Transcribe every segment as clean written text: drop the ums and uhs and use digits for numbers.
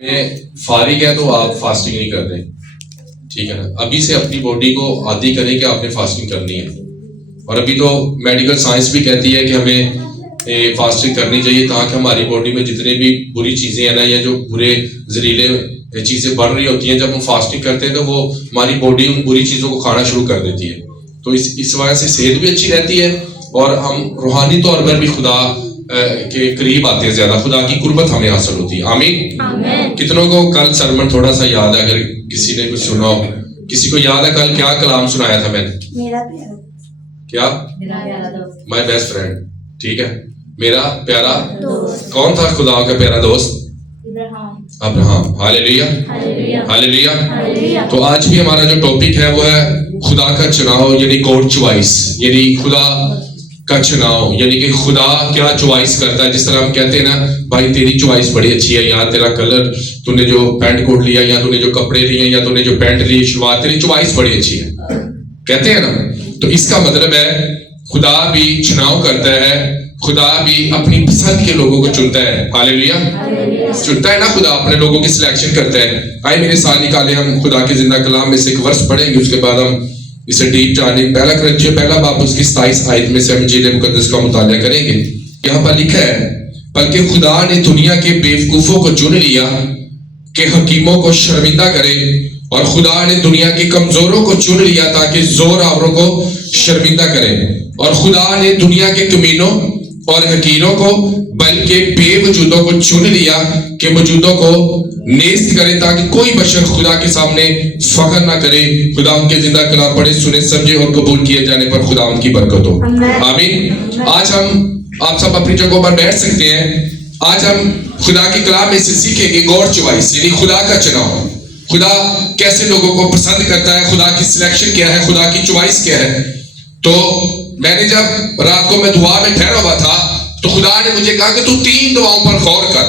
में फारिग है तो आप फास्टिंग नहीं कर रहे, ठीक है ना। अभी से अपनी बॉडी को आदी करें कि आपने फास्टिंग करनी है। और अभी तो मेडिकल साइंस भी कहती है कि हमें फास्टिंग करनी चाहिए ताकि हमारी बॉडी में जितने भी बुरी चीज़ें हैं ना या जो बुरे जहरीले चीज़ें बढ़ रही होती हैं, जब हम फास्टिंग करते हैं तो वो हमारी बॉडी उन बुरी चीज़ों को खाना शुरू कर देती है। तो इस वजह से सेहत भी अच्छी रहती है और हम रूहानी तौर पर भी खुदा के करीब आते हैं, ज्यादा खुदा की कुर्बत हमें हासिल होती है। आमीन। कितनों को कल सरमन थोड़ा सा याद है, अगर किसी ने कुछ सुना हो? किसी को याद है कल क्या कलाम सुनाया था मैंने? मेरा प्यारा क्या? माय बेस्ट फ्रेंड, ठीक है, मेरा प्यारा दोस्त। कौन था खुदा का प्यारा दोस्त? अब्राहम। Hallelujah, hallelujah. तो आज भी हमारा जो टॉपिक है वो है खुदा का चुनाव, यानी गॉड चॉइस, यानी खुदा का चुनाव, यानी कि खुदा क्या चॉइस करता है। जिस तरह हम कहते हैं ना, भाई तेरी चॉइस बड़ी अच्छी है यार, तेरा कलर, तूने जो पैंट कोट लिया या तूने जो कपड़े लिए या तूने जो पैंट ली शुरुआत, तेरी चॉइस बड़ी अच्छी है, कहते हैं ना। तो इसका मतलब है खुदा भी चुनाव करता है, खुदा भी अपनी पसंद के लोगों को चुनता है। हालेलुया, चुनता है ना, खुदा अपने लोगों की सिलेक्शन करता है। आए मेरे साथ निकाले हम खुदा के जिंदा कलाम में से एक वर्स पढ़ेंगे, उसके बाद हम इसे डीप जाने। पहला करंथियों पहला बाब उसकी 27 आयत में से हम इंजील मुकद्दस का मुताला करेंगे। यहाँ पर लिखा है, बल्कि खुदा ने दुनिया के बेवकूफों को चुन लिया कि हकीमों को शर्मिंदा करे, और खुदा ने दुनिया के कमजोरों को चुन लिया ताकि जोर आवरों को शर्मिंदा करे, और खुदा ने दुनिया के कमीनों और हकीरों को बल्कि बेवजूदों को चुन लिया कि मौजूदों को नेस्त करे, ताकि कोई बशर खुदा के सामने फख्र ना करे। खुदा उनके जिंदा कलाम पढ़े, सुने, समझे और कबूल किए जाने पर खुदा उनकी बरकत हो। आमीन। आज हम आप सब अपनी जगहों पर बैठ सकते हैं। आज हम खुदा के कलाम में से सीखेंगे गॉड चॉइस, यानी खुदा का चुनाव। खुदा कैसे लोगों को पसंद करता है, खुदा की सिलेक्शन क्या है, खुदा की चॉइस क्या है। तो मैंने जब रात को मैं दुआ में ठहरा हुआ था तो खुदा ने मुझे कहा कि तू 3 दुआओं पर गौर कर,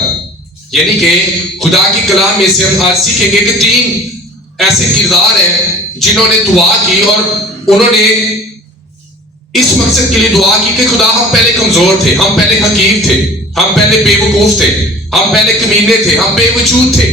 यानी कि खुदा की कलाम में से हम आज सीखेंगे कि 3 ऐसे किरदार हैं जिन्होंने दुआ की और उन्होंने इस मकसद के लिए दुआ की कि खुदा हम पहले कमजोर थे, हम पहले हकीर थे, हम पहले बेवकूफ थे, हम पहले कमीने थे, हम बेवजूद थे,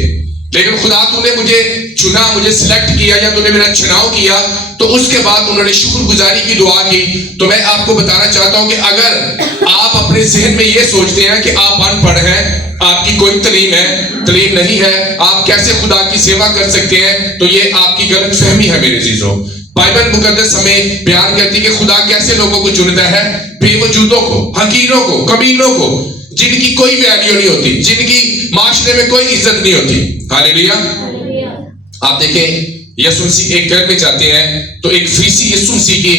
लेकिन खुदा तूने मुझे चुना, मुझे सिलेक्ट किया या तूने मेरा चुनाव किया। तो उसके बाद उन्होंने शुक्रगुजारी की दुआ की। तो मैं आपको बताना चाहता हूं कि अगर आप अपने जहन में ये सोचते हैं कि आप अनपढ़ हैं, आपकी कोई तलीम नहीं है, आप कैसे खुदा की सेवा कर सकते हैं, तो ये आपकी गलत फहमी है मेरे चीजों। बाइबल मुकद्दस हमें बयान करती है कि खुदा कैसे लोगों को चुनता है, बेवजूदों को, हकीरों को, कमीनों को, जिनकी कोई वैल्यू नहीं होती, जिनकी माशरे में कोई इज्जत नहीं होती। हालेलुया। आप देखें, यीशु मसीह एक घर में जाते हैं तो एक फरीसी यीशु मसीह की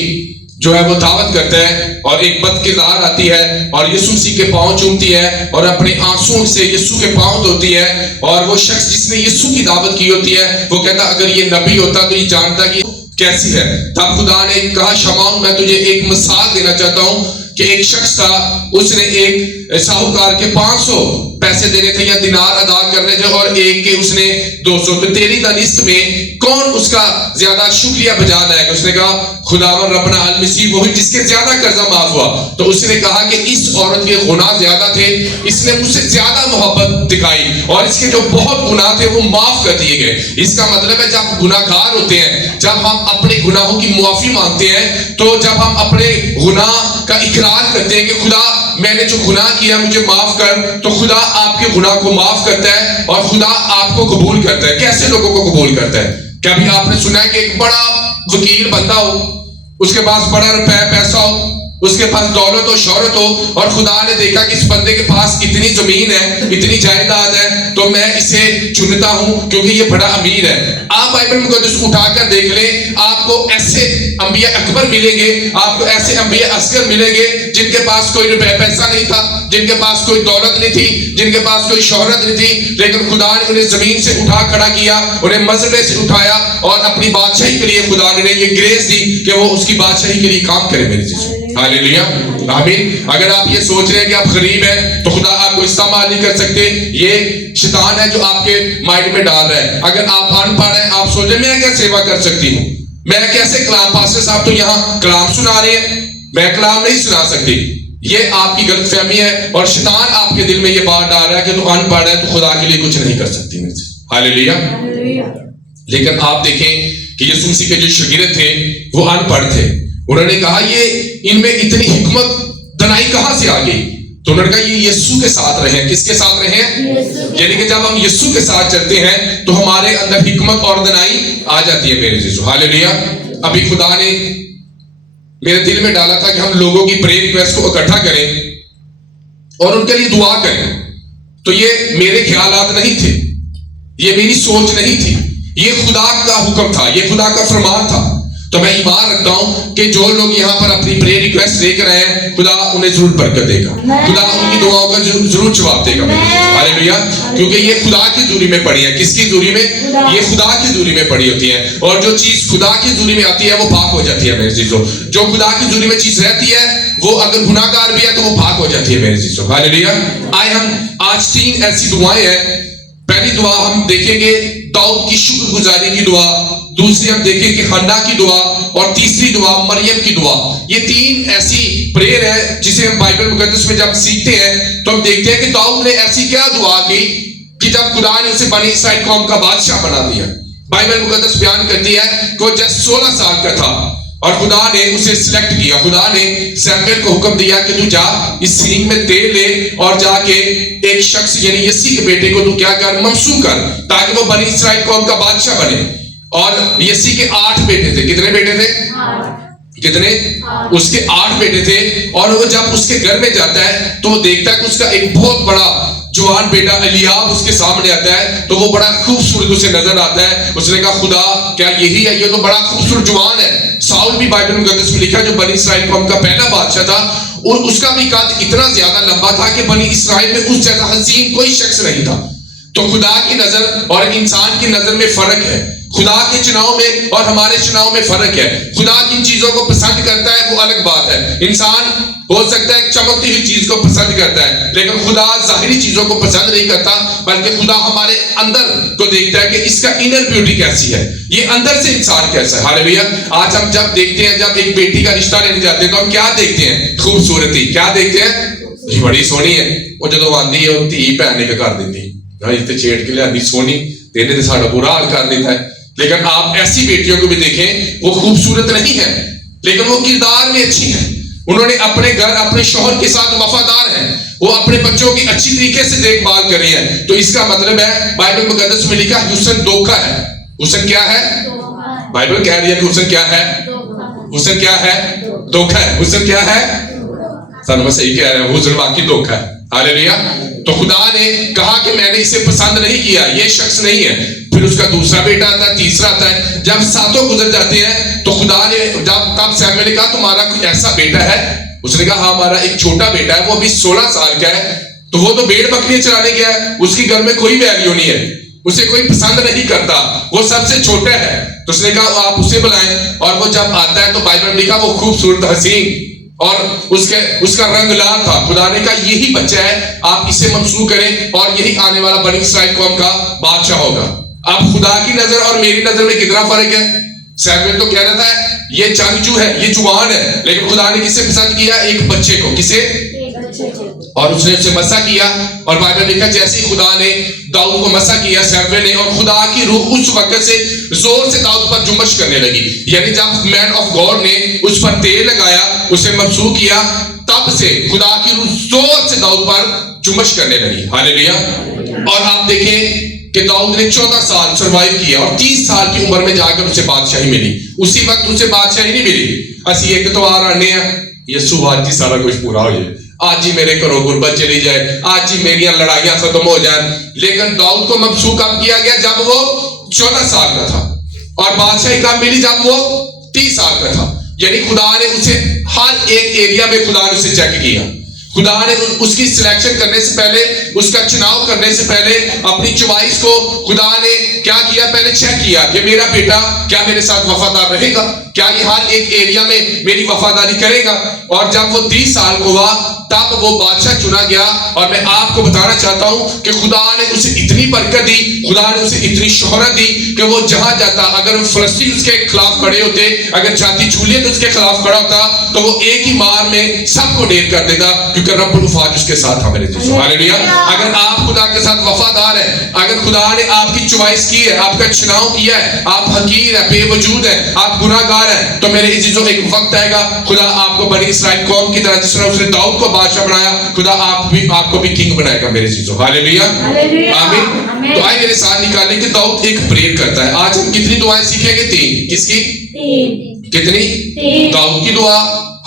जो है वो दावत करता है, और एक बदकिरदार आती है और यीशु मसीह के पांव चूमती है और अपने आंसुओं से यीशु के पांव धोती है। और वो शख्स जिसने यीशु की दावत की होती है वो कहता, अगर ये नबी होता तो ये जानता कि कैसी है। तब खुदा ने कहा, शमाउन मैं तुझे एक मिसाल देना चाहता हूं कि एक शख्स था, उसने एक साहूकार के 500 पैसे देने थे या दिनार अदा करने थे और एक के उसने 200। तो तेरी दानिस्त में कौन उसका ज्यादा शुक्रिया बजा लाएगा? उसने कहा, खुदावन रब्बना अल मसीह, वही जिसके ज्यादा कर्जा माफ हुआ। तो उसने कहा कि इस औरत के गुनाह ज्यादा थे, इसने मुझसे ज्यादा मोहब्बत दिखाई और इसके जो बहुत गुनाह थे वो माफ कर दिए गए। इसका मतलब है जब गुनाहगार होते हैं, जब हम अपने गुनाहों की मुआफी मांगते हैं, तो जब हम अपने गुनाह का इकरार करते हैं कि खुदा मैंने जो गुनाह किया मुझे माफ कर, तो खुदा आपके गुनाह को माफ करता है और खुदा आपको कबूल करता है। कैसे लोगों को कबूल करता है? क्या भी आपने सुना है कि एक बड़ा वकील बंदा हो, उसके पास बड़ा पैसा हो, उसके पास दौलत हो, शोहरत हो, और खुदा ने देखा कि इस बंदे के पास इतनी जमीन है, इतनी जायदाद है, तो मैं इसे चुनता हूं क्योंकि ये बड़ा अमीर है। आप बाइबल मुकद्दस उठाकर देख लें, आपको ऐसे अंबिया अकबर मिलेंगे, आपको ऐसे अंबिया असगर मिलेंगे जिनके पास कोई रुपया पैसा नहीं था, जिनके पास कोई दौलत नहीं थी, जिनके पास कोई शोहरत नहीं थी, लेकिन खुदा ने उन्हें जमीन से उठा खड़ा किया, उन्हें मजबे से उठाया और अपनी बादशाही के लिए खुदा ने ये ग्रेस दी कि वो उसकी बादशाही के लिए काम करे। मेरे चीज हालेलुया, आमीन। अगर आप ये सोच रहे हैं कि आप गरीब हैं तो खुदा आपको इस्तेमाल नहीं कर सकते, ये शैतान है जो आपके माइंड में डाल रहा है। अगर आप अनपढ़ हैं, आप सोचे मैं क्या सेवा कर सकती हूँ, मैं कैसे कलाम, पास्टर साहब तो यहाँ कलाम सुना रहे हैं, मैं कलाम नहीं सुना सकती। ये आपकी गलतफहमी है और शैतान आपके दिल में ये बात डाल रहा है कि तू अनपढ़ है, तो खुदा के लिए कुछ नहीं कर सकती मेरे से। हालेलुया। लेकिन आप देखें कि यीशु मसीह के जो शागिर्द थे वो अनपढ़ थे। उन्होंने कहा ये इनमें इतनी हिकमत दनाई कहां से आ गई? तो उन्होंने कहा ये यीशु के साथ रहे हैं। किसके साथ रहे हैं? यानी कि जब हम यीशु के साथ चलते हैं तो हमारे अंदर हिकमत और दनाई आ जाती है मेरे जीसू। हालेलुया। अभी खुदा ने मेरे दिल में डाला था कि हम लोगों की प्रेयर रिक्वेस्ट को इकट्ठा करें और उनके लिए दुआ करें। तो ये मेरे ख्यालात नहीं थे, ये मेरी सोच नहीं थी, ये खुदा का हुक्म था, ये खुदा का फरमान था। तो मैं ईमान रखता हूं कि जो लोग यहाँ पर अपनी प्रेयर रिक्वेस्ट लेकर आए हैं, खुदा उन्हें जरूर बरकत देगा, खुदा उनकी दुआओं का जरूर जवाब देगा। हालेलुया। क्योंकि ये खुदा की दूरी में पड़ी है। किसकी दूरी में? ये खुदा की दूरी में पड़ी होती है। और जो चीज खुदा की दूरी में आती है वो पाक हो जाती है मेरे चीजों। जो खुदा की दूरी में चीज रहती है वो अगर गुनाहगार भी है तो वो पाक हो जाती है मेरे चीजों। हालेलुया। आए हम आज 3 ऐसी दुआएं हैं। पहली दुआ हम देखेंगे दाऊद की शुक्रगुजारी की दुआ, दूसरी हम देखेंगे हन्ना की दुआ और तीसरी दुआ मरियम की दुआ। ये 3 ऐसी प्रेयर है जिसे हम बाइबल मुकद्दस में जब सीखते हैं तो हम देखते हैं कि दाऊद ने ऐसी क्या दुआ की कि जब खुदा ने उसे बनी इस्राएल कौम का बादशाह बना दिया। बाइबल मुकद्दस बयान करती है कि वो जब 16 साल का था और खुदा ने उसे सिलेक्ट किया। खुदा ने सैमुएल को हुक्म दिया कि तू जा इस सींग में तेल ले और जाके एक शख्स यानी यिसी के बेटे को तू क्या कर, ममसू कर, ताकि वो बनी इस्राएल कौम का बादशाह बने। और यिसी के 8 बेटे थे। कितने बेटे थे? कितने? उसके 8 बेटे थे। और वो जब उसके घर में जाता है तो वो देखता है कि उसका एक बहुत बड़ा जवान बेटा एलियाब उसके सामने आता है। तो वो बड़ा खूबसूरत उसे नजर आता है। उसने कहा खुदा क्या यही है? ये तो बड़ा खूबसूरत जवान है। साउल भी बाइबल मुकद्दस में लिखा जो बनी इस्राएल कौम का पहला बादशाह था, और उसका भी कद इतना ज्यादा लंबा था कि बनी इस्राएल में उस जैसा हसीन कोई शख्स नहीं था। तो खुदा की नजर और इंसान की नजर में फर्क है। खुदा के चुनाव में और हमारे चुनाव में फर्क है। खुदा जिन चीजों को पसंद करता है वो अलग बात है। इंसान हो सकता है चमकती हुई चीज को पसंद करता है, लेकिन खुदा जाहिरी चीजों को पसंद नहीं करता, बल्कि खुदा हमारे अंदर को देखता है कि इसका इनर ब्यूटी कैसी है, ये अंदर से इंसान कैसा है। हालेलुया। आज हम जब देखते हैं, जब एक बेटी का रिश्ता लेने जाते हैं तो हम क्या देखते हैं? खूबसूरती। क्या देखते हैं? ये बड़ी सोहनी है। वो जो आंधी है वो धी भैन के कर देती है, छेड़ के लिया सोहनी तेने तो साड़ा बुरा हाल कर देता है। लेकिन आप ऐसी बेटियों को भी देखें, वो खूबसूरत नहीं है लेकिन वो किरदार में अच्छी है। उन्होंने अपने घर अपने शौहर के साथ वफादार हैं, वो अपने बच्चों की अच्छी तरीके से देखभाल कर रही है। तो इसका मतलब है बाइबल मुकद्दस में लिखा हुस्न धोखा है। हुस्न क्या है? बाइबल कह रही है कि हुस्न क्या है? हुस्न क्या है? धोखा है। हुस्न क्या है? सर मैं सही कह रहा हूं, हुस्न वाकई धोखा है। हालेलुया। तो खुदा ने कहा कि मैंने इसे पसंद नहीं किया, ये शख्स नहीं है। फिर उसका दूसरा बेटा आता है, तीसरा आता है। जब 7 गुजर जाते हैं तो खुदा ने तब सैमुएल ने कहा तुम्हारा कोई ऐसा बेटा है? उसने कहा हाँ हमारा एक छोटा बेटा है, वो अभी 16 साल का है। तो वो तो भेड़ बकरियां चराने गया है, उसके घर में कोई वैल्यू नहीं है, उसे कोई पसंद नहीं करता, वो सबसे छोटा है। तो उसने कहा आप उसे बुलाएं। और वो जब आता है तो बाइबल में लिखा वो खूबसूरत हसीन और उसका रंग लाल था। खुदा ने कहा यही बच्चा है, आप इसे ममसू करें और यही आने वाला बनी इस्राएल कौम का बादशाह होगा। अब खुदा की नजर और मेरी नजर में कितना फर्क है? सैमुएल तो कह रहा था ये जंगजू है, ये जुबान है, लेकिन खुदा ने किसे पसंद किया? एक बच्चे को। किसे? और उसने उसे मसा किया। और बाइबल में लिखा जैसे ही खुदा ने दाऊद को मसा किया सैमुएल ने, और खुदा की रूह उस वक्त से जोर से दाऊद पर जुम्मश करने लगी। यानी जब मैन ऑफ गॉड ने उस पर तेल लगाया, उसे मबसूर किया, तब से खुदा की रूह जोर से दाऊद पर जुम्मश करने लगी। हालेलुया। और आप देखें कि दाऊद ने 14 साल सरवाइव किया और 30 साल की उम्र में जाकर उसे बादशाही मिली। उसी वक्त उसे बादशाही नहीं मिली। असी एक तो आने यसू आज ही सारा कुछ पूरा हो जाए, आज ही मेरे घरों गुरबत चली जाए, आज ही मेरी लड़ाइयां खत्म हो जाए। लेकिन दाऊद को मबसूर कब किया गया? जब वो 14 साल का था। और बादशाही कब मिली? जब वो 30 साल का था। यानी खुदा ने उसे हर एक एरिया में खुदा ने उसे चेक किया। खुदा ने उसकी सिलेक्शन करने से पहले, उसका चुनाव करने से पहले अपनी चॉइस को खुदा ने क्या किया? पहले चेक किया कि मेरा बेटा क्या मेरे साथ वफादार रहेगा, क्या ये हर एक एरिया में मेरी वफादारी करेगा? और जब वो 30 साल को हुआ तब वो बादशाह चुना गया। और मैं आपको बताना चाहता हूं कि खुदा ने उसे इतनी बरकत दी, खुदा ने उसे इतनी शोहरत दी कि वो जहां जाता, अगर फलस्तीन उसके खिलाफ खड़े होते, अगर जाति जूलियत उसके खिलाफ खड़ा होता, तो वो एक ही मार में सबको ढेर कर देता, क्योंकि रब्बुल वफाद उसके साथ था। मेरे दोस्तों, हालेलुया। अगर आप खुदा के साथ वफादार है, अगर खुदा ने आपकी चॉइस की है, आपका चुनाव किया है, आप हकीर है, बेवजूद है, आप गुनाहगार हैं, तो मेरे इज़्ज़ों एक वक्त आएगा खुदा आपको बनी इसराइल कौम की तरह, जिस तरह उसने दाऊद को बादशाह बनाया, खुदा आपको भी किंग बनाएगा। मेरे चीजों, हालेलुया, आमीन। तो आइए मेरे साथ निकालें कि दाऊद एक प्रेयर करता है। आज हम कितनी दुआएं सीखेंगे? 3। किसकी? 3। कितनी? 3। दाऊद की दुआ,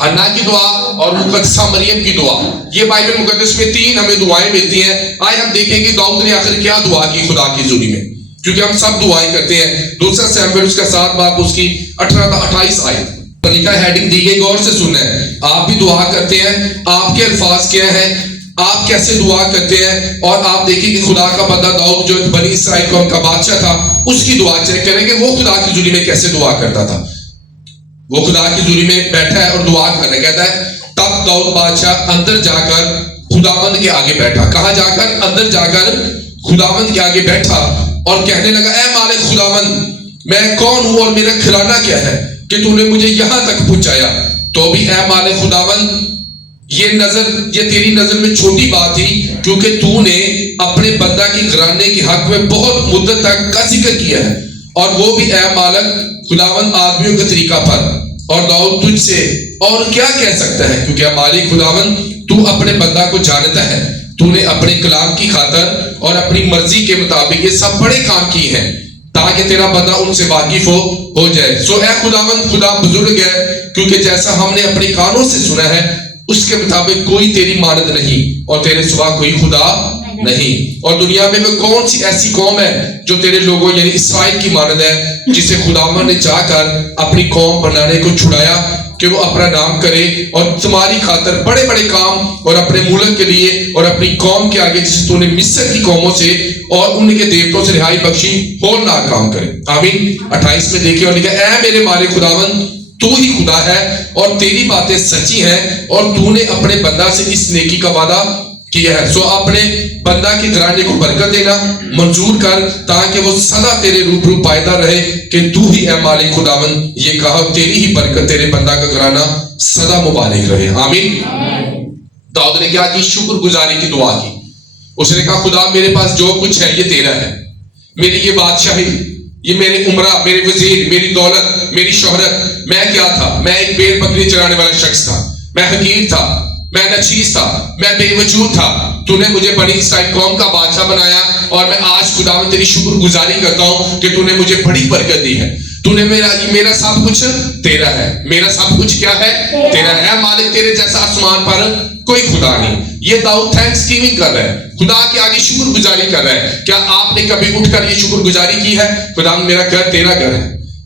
हन्ना की दुआ और मुकद्दसा मरियम की दुआ। ये बाइबल मुकद्दस में 3 हमें दुआएं मिलती हैं। आज हम देखेंगे दाऊद ने आखिर क्या दुआ की खुदा की हुजूरी में, क्योंकि हम सब दुआएं करते हैं। 2 शमूएल उसका 7 बाब उसकी 18-28 आयत लिखा, हेडिंग दी गई, गौर से सुनना है। आप भी दुआ करते हैं, आपके अल्फाज क्या हैं, आप कैसे दुआ करते हैं? और आप देखिए कि खुदा का बंदा दाऊद जो बनी इसराइल कौम का बादशाह था, उसकी दुआ चेक करेंगे वो खुदा की हुजूरी में कैसे दुआ करता था। वो खुदा की हुजूरी में बैठा है और दुआ करने कहता है, तब दाऊद बादशाह अंदर जाकर खुदावंद के आगे बैठा। कहां जाकर? अंदर जाकर खुदावंद के आगे बैठा और कहने लगा, ऐ मालिक खुदावंद, मैं कौन हूं और मेरा खिलाना क्या है कि तूने मुझे यहां तक पहुंचाया? तो भी ऐ मालिक खुदावंद, ये तेरी नजर में छोटी बात थी, क्योंकि तूने अपने बंदा की घराने के हक में बहुत मुद्दत तक का जिक्र किया है, और वो भी ऐ मालिक खुदावंद आदमियों के तरीका पर। और दाऊद तुझसे और क्या कह सकता है, क्योंकि ऐ मालिक खुदावंद, तू अपने बंदा को जानता है, तूने अपने कलाम की खातर और अपनी मर्जी के मुताबिक ये सब बड़े काम किए हैं, ताकि तेरा बंदा उनसे वाकिफ हो जाए। सो ऐ खुदावंद, खुदा बुजुर्ग है, क्योंकि जैसा हमने अपने कानों से सुना है, उसके मुताबिक कोई तेरी मानद नहीं और तेरे सिवा कोई खुदा नहीं। और दुनिया में वो कौन सी ऐसी कौम है जो तेरे लोगों यानी इसराइल की मानद है, जिसे खुदावंद ने जाकर अपनी कौम बनाने को छुड़ाया कि वो अपना नाम करे और तुम्हारी खातर बड़े बड़े काम और अपने मुल्क के लिए और अपनी कौम के आगे, जिसे तूने मिस्र की कौमों से और उनके देवतों से रिहाई बख्शी, होलनाक काम करे। आमीन। 28 में देखिए और लिखा, ऐ मेरे मालिक खुदावंद, तू ही खुदा है और तेरी बातें सच्ची हैं, और तूने अपने बंदा से इस नेकी का वादा किया है। सो अपने बंदा की घराने को बरकत देना मंजूर कर, ताकि वो सदा तेरे रूबरू पायदा रहे कि तू ही है मालिक खुदावंद। ये कहा, तेरी ही बरकत तेरे बंदा का घराना सदा मुबारक रहे। आमीन। दाऊद ने क्या की? शुक्रगुजारी की दुआ की। उसने कहा, खुदा मेरे पास जो कुछ है ये तेरा है, मेरी ये बादशाही, ये मेरे उमरा, मेरे वजीर, मेरी दौलत, मेरी शोहरत, मैं क्या था? मैं एक भेड़ बकरी चराने वाला शख्स था, मैं हकीर था, मैं नचीज था, मैं बेवजूद था। तूने मुझे बनी इसराइल कौम का बादशाह बनाया, और मैं आज खुदा में तेरी शुक्रगुजारी करता हूं कि तूने मुझे बड़ी बरकत दी है। तूने मेरा सब कुछ तेरा है, मेरा सब कुछ क्या है? तेरा है। मालिक, तेरे जैसा आसमान पर कोई खुदा नहीं। ये दाऊद थैंक्स गिविंग कर रहा है, खुदा के आगे शुक्रगुजारी कर रहा है। क्या आपने कभी उठकर ये शुक्रगुजारी की है? खुदा, मेरा घर तेरा घर है,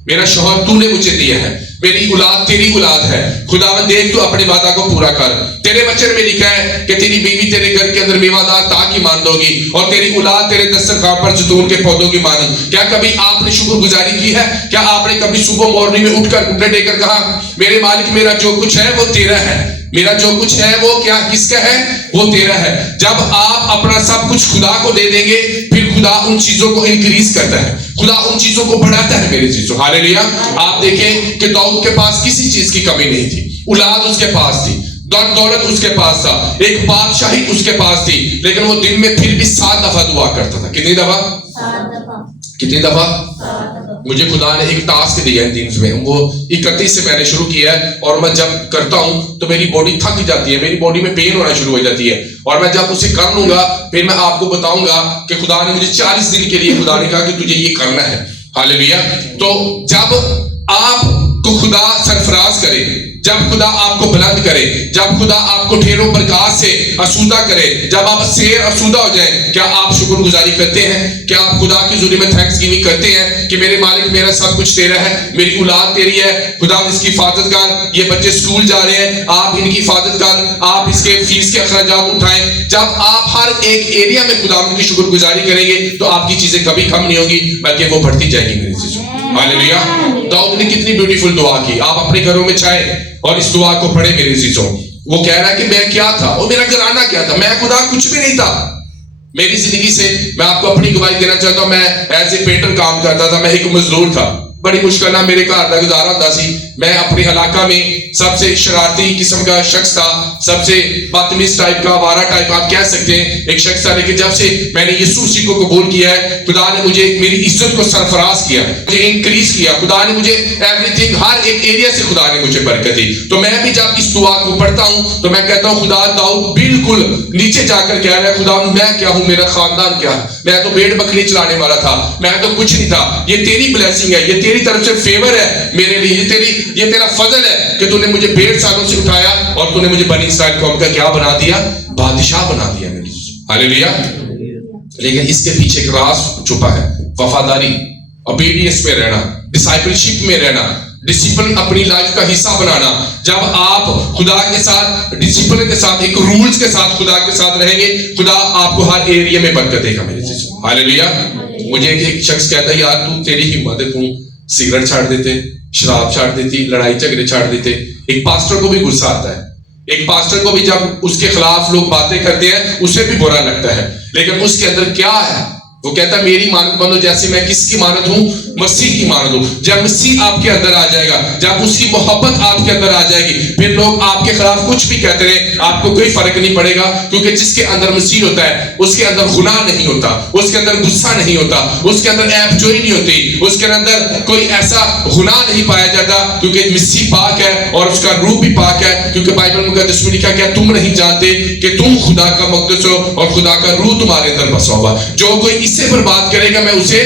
मेरा शौहर तूने मुझे दिया है, मेरी औलाद तेरी औलाद है। खुदावंद देख, तू अपने वादा को पूरा कर। तेरे वचन में लिखा है कि तेरी बीवी तेरे घर के अंदर मेवादार ताक की मान दोगी, और तेरी औलाद तेरे दस्तरखान पर जैतून के पौधों की मानद। क्या कभी आपने शुक्रगुजारी की है? क्या आपने कभी सुबह मॉर्निंग में उठकर घुटने टेकर कहा, मेरे मालिक, मेरा जो कुछ है वो तेरा है, मेरा जो कुछ है वो क्या किसका है? वो तेरा है। जब आप अपना सब कुछ खुदा को दे देंगे, फिर खुदा उन चीजों को इंक्रीज करता है, खुदा उन चीजों को बढ़ाता है। मेरे चीजों, हालेलुया। आप देखें कि दाऊद के पास किसी चीज की कमी नहीं थी, औलाद उसके पास थी, दौलत उसके पास था, एक बादशाही उसके पास थी, लेकिन वो दिन में फिर भी 7 दफा दुआ करता था। कितनी दफा? 7 दफा। कितनी दफा? 7 दफा। मुझे खुदा ने एक टास्क दिया है दिन में, वो 31 से मैंने शुरू किया है, और मैं जब करता हूं तो मेरी बॉडी थक जाती है, मेरी बॉडी में पेन होना शुरू हो जाती है, और मैं जब उसे कर लूंगा फिर मैं आपको बताऊंगा कि खुदा ने मुझे 40 दिन के लिए खुदा ने कहा कि तुझे ये करना है। हालेलुया। तो जब आपको खुदा सरफराज करे, जब खुदा आपको बुलंद करे, जब खुदा आपको ढेरों प्रकाश से आसूदा करे, जब आप शेर आसूदा हो जाए, क्या आप शुक्रगुजारी करते हैं? क्या आप खुदा की हुजूरी में थैंक्स गिविंग करते हैं कि मेरे मालिक, मेरा सब कुछ तेरा है, मेरी औलाद तेरी है, खुदा इसकी हिफाजत कर, ये बच्चे स्कूल जा रहे हैं, आप इनकी हिफाजत कर, आप इसके फीस के अखराजात उठाएं। जब आप हर एक एरिया में खुदा की शुक्रगुजारी करेंगे तो आपकी चीजें कभी कम नहीं होगी, बल्कि वो बढ़ती जाएगी। मेरी चीजों, हालेलुया। दाऊद ने कितनी ब्यूटीफुल दुआ की। आप अपने घरों में चाहें और इस दुआ को पढ़े मेरे अजीजों। वो कह रहा है कि मैं क्या था और मेरा घराना क्या था, मैं खुदा कुछ भी नहीं था। मेरी जिंदगी से मैं आपको अपनी गवाही देना चाहता हूं। मैं एज ए पेंटर काम करता था, मैं एक मजदूर था। बड़ी मुश्किल ना मेरे घर का गुजारा होता सी। मैं अपने इलाका में सबसे शरारती किस्म का शख्स था, सबसे बदतमीज टाइप का, आवारा टाइप आप कह सकते हैं एक शख्स था। लेकिन जब से मैंने यीशु मसीह को कबूल किया है, खुदा ने मुझे मेरी इज्जत को सरफराज किया, मुझे इंक्रीज किया। खुदा ने मुझे एवरीथिंग, हर एक एरिया से खुदा ने मुझे बरकत दी। तो मैं भी जब इस दुआ को पढ़ता हूं तो मैं कहता हूं खुदा दाऊद बिल्कुल नीचे जाकर कह रहा है, खुदा मैं क्या हूं, मेरा खानदान क्या है, मैं तो भेड़ बकरी चलाने वाला था, मैं तो कुछ नहीं था। ये तेरी ब्लेसिंग है, ये तेरी तरफ से फेवर है मेरे लिए, ये तेरा फजल है कि तूने मुझे 1.5 सालों से उठाया और तूने मुझे बनी इस्राएल कौम का क्या बना दिया, बादशाह बना दिया मेरी। हालेलुया। लेकिन इसके पीछे एक राज छुपा है, वफादारी, ओबीडियंस में रहना, डिसाइपलशिप में रहना, डिसिप्लिन अपनी लाइफ का हिस्सा बनाना। जब आप खुदा के साथ डिसिप्लिन के साथ, एक रूल्स के साथ खुदा के साथ रहेंगे, खुदा आपको हर एरिया में बरकत देगा मेरे चीजों। हालेलुया। मुझे एक शख्स कहता है, यार तू तेरी हिम्मत है, तू सिगरेट छाड़ देते, शराब छाड़ देती, लड़ाई झगड़े छाड़ देते। एक पास्टर को भी गुस्सा आता है, एक पास्टर को भी जब उसके खिलाफ लोग बातें करते हैं उसे भी बुरा लगता है। लेकिन उसके अंदर क्या है, वो कहता है मेरी मानत बनो, जैसे मैं किसकी मानत हूं, मसीह की मानत हूं। जब मसीह आपके अंदर आ जाएगा, जब उसकी मोहब्बत आपके अंदर आ जाएगी, फिर लोग आपके खिलाफ कुछ भी कहते रहे, आपको कोई फर्क नहीं पड़ेगा। क्योंकि जिसके अंदर मसीह होता है उसके अंदर गुनाह नहीं होता, उसके अंदर गुस्सा नहीं होता, उसके अंदर ऐबजोई नहीं होती, उसके अंदर कोई ऐसा गुनाह नहीं पाया जाता। क्योंकि मसीह पाक है और उसका रूह भी पाक है। क्योंकि बाइबल मुकद्दस में लिखा क्या, तुम नहीं जानते कि तुम खुदा का मकदस हो और खुदा का रूह तुम्हारे अंदर बसा हुआ। जो कोई इससे बर्बाद करेगा मैं उसे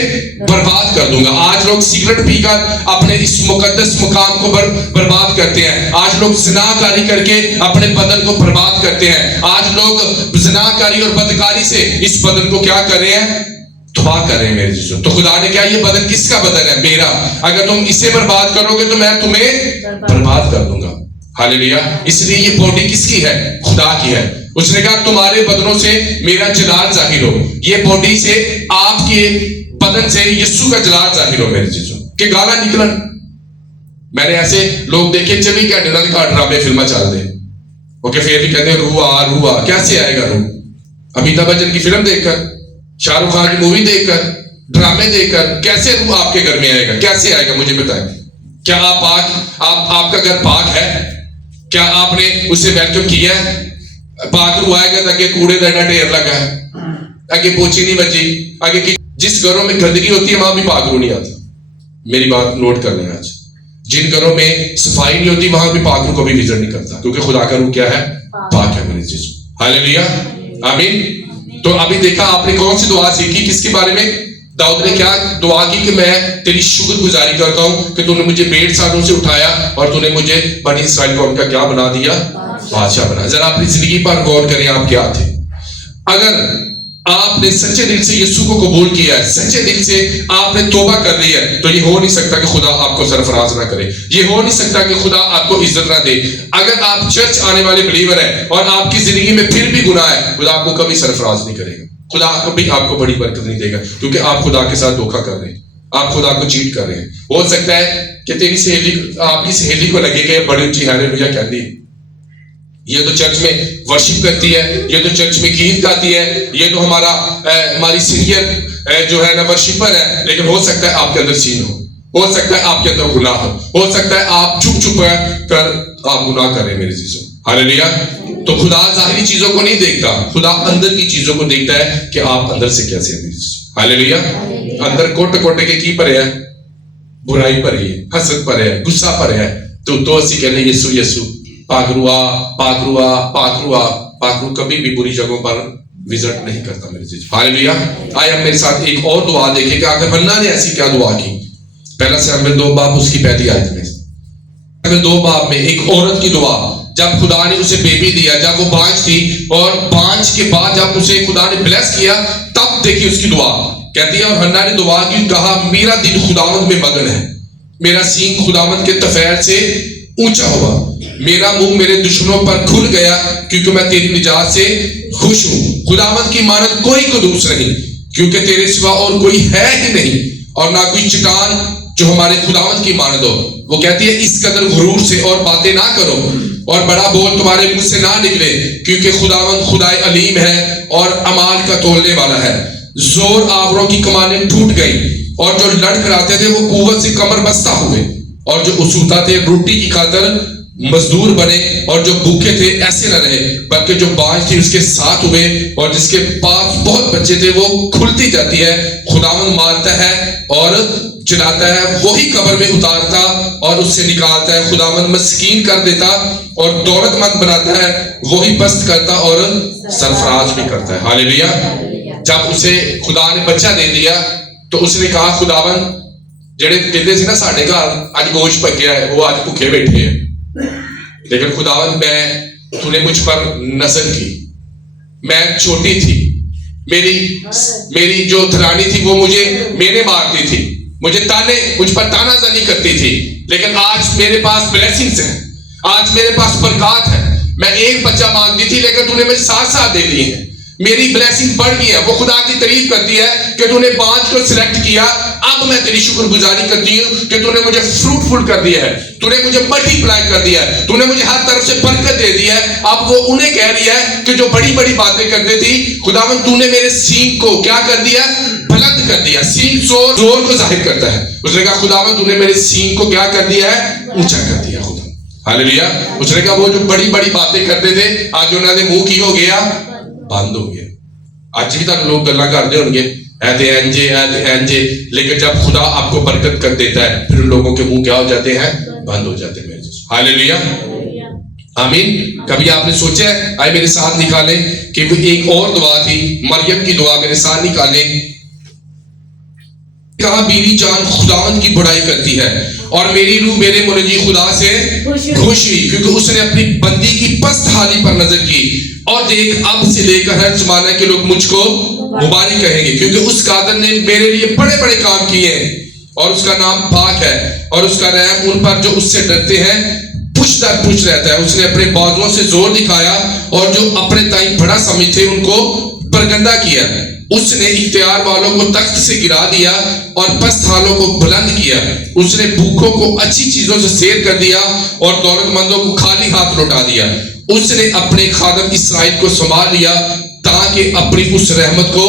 बर्बाद कर दूंगा। आज लोग सिगरेट पीकर अपने इस मुकद्दस मुकाम को बर्बाद करते हैं। आज लोग ज़िनाकारी करके अपने बदन को बर्बाद करते हैं। आज लोग ज़िनाकारी और बदकारी से इस बदन को क्या कर रहे हैं, तबाह कर रहे हैं मेरे चीजों। तो खुदा ने क्या, ये बदन किसका बदन है, मेरा। अगर तुम इसे बर्बाद करोगे तो मैं तुम्हें बर्बाद कर दूंगा। हालेलुया। इसलिए ये बॉडी किसकी है, खुदा की है। उसने कहा तुम्हारे बदनों से मेरा जलाल जाहिर हो। ये बॉडी से, आपके बदन से यीशु का जलाल जाहिर हो मेरे चीजों। के गाना निकलन, मैंने ऐसे लोग देखे 24 घंटे का ड्रामे फिल्म चल रहे, ओके, फिर भी कहते हैं रूह आ। कैसे आएगा रूह? अमिताभ बच्चन की फिल्म देखकर, शाहरुख खान की मूवी देखकर, ड्रामे देखकर कैसे रूह आपके घर में आएगा? कैसे आएगा मुझे बताएं। क्या आपका घर पाक है? क्या आपने उसे वेलकम किया है? पाक रूह आएगा तो आगे कूड़े का ढेर लगा है, आगे पोछी नहीं बची, आगे जिस घरों में गंदगी होती है वहां भी पाक रूह नहीं आता। मेरी बात नोट कर लेना। आज जिन घरों में सफाई नहीं होती वहां भी पाक रूह कभी विजिट नहीं करता, क्योंकि खुदा का रूह क्या है, पाक है मेरे चीज। हालेलुया, आमीन। तो अभी देखा आपने कौन सी दुआ सीखी, किसके बारे में? दाऊद ने क्या दुआ की कि मैं तेरी शुक्रगुजारी करता हूं कि तूने मुझे 1.5 सालों से उठाया और तूने मुझे बनी इस्राएल कौम का क्या बना दिया, बादशाह बना। जरा अपनी जिंदगी पर गौर करें, आप क्या थे। अगर आपने सच्चे दिल से यीशु को कबूल किया है, सच्चे दिल से आपने तौबा कर ली है, तो ये हो नहीं सकता कि खुदा आपको सरफराज ना करे, ये हो नहीं सकता कि खुदा आपको इज्जत ना दे। अगर आप चर्च आने वाले बिलीवर हैं और आपकी जिंदगी में फिर भी गुनाह है, खुदा आपको कभी सरफराज नहीं करेगा, खुदा कभी आपको बड़ी बरकत नहीं देगा, क्योंकि आप खुदा के साथ धोखा कर रहे हैं, आप खुदा को चीट कर रहे हैं। हो सकता है कि तेरी सहेली, आपकी सहेली को लगे कि बड़ी ऊंची हालेलुया कहती है, ये तो चर्च में वर्शिप करती है, ये तो चर्च में गीत गाती है, ये तो हमारी सीनियर जो है ना वर्शिपर है। लेकिन हो सकता है आपके अंदर सीन हो सकता है आपके अंदर गुनाह हो सकता है आप चुप कर आप गुनाह कर रहे हैं मेरे चीजों। हालेलुया। तो खुदा जाहिरी चीजों को नहीं देखता, खुदा अंदर की चीजों को देखता है कि आप अंदर से कैसे हैं मेरे चीजों। हालेलुया। अंदर कोटे के की परे है, बुराई पर है, हसद पर है, गुस्सा पर है, तो असी कहने यीशु यीशु पाकरू कभी भी बुरी जगहों पर विजिट नहीं करता मेरे चीज। हालेलुया। आए हम मेरे साथ एक और दुआ देखें कि आखिर हन्ना ने ऐसी क्या दुआ की। पहला सामुएल 2 बाब उसकी पहली आयत में, 2 बाब में एक औरत की दुआ, जब खुदा ने उसे बेबी दिया, जब वो बांझ थी और बांझ के बाद जब उसे खुदा ने ब्लेस किया, तब देखिए उसकी दुआ कहती है। और हन्ना ने दुआ की, कहा मेरा दिल खुदावंद में मगन है, मेरा सींग खुदावंद के तफैल से ऊंचा हुआ, मेरा मुंह मेरे दुश्मनों पर खुल गया, क्योंकि मैं तेरी निजात से खुश हूं। खुदावंद की मानत कोई कदूस नहीं, क्योंकि तेरे सिवा और कोई है ही नहीं, और ना कोई चट्टान जो हमारे खुदावंद की मानद हो। वो कहती है इस कदर गुरूर से और बातें ना करो और बड़ा बोल तुम्हारे मुंह से ना निकले, क्योंकि खुदावंद खुदाए अलीम है और अमाल का तोलने वाला है। जोर आवरों की कमानें टूट गई और जो लड़कर आते थे वो कुव्वत से कमर बस्ता हुए, और जो उसूता थे रोटी की खातर मजदूर बने, और जो भूखे थे ऐसे न रहे बल्कि जो बाज थी उसके साथ हुए, और जिसके पास बहुत बच्चे थे वो खुलती जाती है। खुदावंद मारता है और चलाता है, वही कब्र में उतारता और उससे निकालता है। खुदावंद मस्कीन कर देता और दौलतमंद बनाता है, वही पस्त करता और सरफराज भी करता है। हालेलुया। जब उसे खुदा ने बच्चा दे दिया तो उसने कहा खुदावंद जेड़े कहते थे ना साढ़े घर आज गोश्त पकिया है वो आज भूखे बैठे हैं, लेकिन खुदावंद मैं तूने मुझ पर नजर की, मैं छोटी थी, मेरी जो धरानी थी वो मुझे मेरे मारती थी, मुझ पर तानाजानी करती थी, लेकिन आज मेरे पास ब्लेसिंग्स है, आज मेरे पास बरकत है। मैं एक बच्चा मांगती थी लेकिन तूने मुझे 7 दे दिए हैं, मेरी ब्लेसिंग बढ़ गई है। वो खुदा की तारीफ करती है कि तूने 5 को सिलेक्ट किया, अब मैं तेरी शुक्रगुजारी करती हूँ कि तूने मुझे फ्रूटफुल कर दिया है, तूने मुझे मल्टीप्लाई कर दिया है, तूने मुझे हर तरफ से बरकत दे दी है। अब वो उन्हें कह रही है कि जो बड़ी बड़ी बातें करते थी, खुदावंद तूने मेरे सींग को क्या कर दिया, बुलंद कर दिया। सींग जोर को जाहिर करता है। उसने कहा खुदावंद तूने मेरे सींग को क्या कर दिया है, ऊंचा कर दिया। खुदा हालेलुया। उसने कहा वो जो बड़ी बड़ी बातें करते थे आज उन्होंने मुंह की हो गया, बंद हो गया। आज भी तक लोग गल्ला करते होंगे एंजे, लेकिन जब खुदा आपको बरकत कर देता है फिर लोगों के मुंह क्या हो जाते हैं, बंद हो जाते हैं। हालेलुया, आमीन। कभी आपने सोचा है, आए मेरे साथ निकाले कि वो एक और दुआ थी, मरियम की दुआ मेरे साथ निकाले। कहा मेरी जान खुदावंद की बुराई करती है और मेरी रूह मेरे मुनजी खुदा से खुश हुई, क्योंकि उसने अपनी बंदी की पस्त हाली पर नजर की। और देख अब से लेकर हर जमाने के लोग मुझको मुबारक कहेंगे, क्योंकि उस कादर ने मेरे लिए बड़े बड़े काम किए हैं और उसका नाम पाक है, और उसका रहम उन पर जो उससे डरते हैं पुश दर पुश रहता है। उसने अपने बाजुओं से जोर दिखाया और जो अपने ताई बड़ा समझते उनको परगंदा किया। उसने इख्तियार वालों को तख्त से गिरा दिया और पस्त हालों को बुलंद किया। उसने भूखों को अच्छी चीजों से सैर कर दिया और दौलतमंदों को खाली हाथ लौटा दिया। उसने अपने खादम इसराइल को संभाल लिया ताकि अपनी उस रहमत को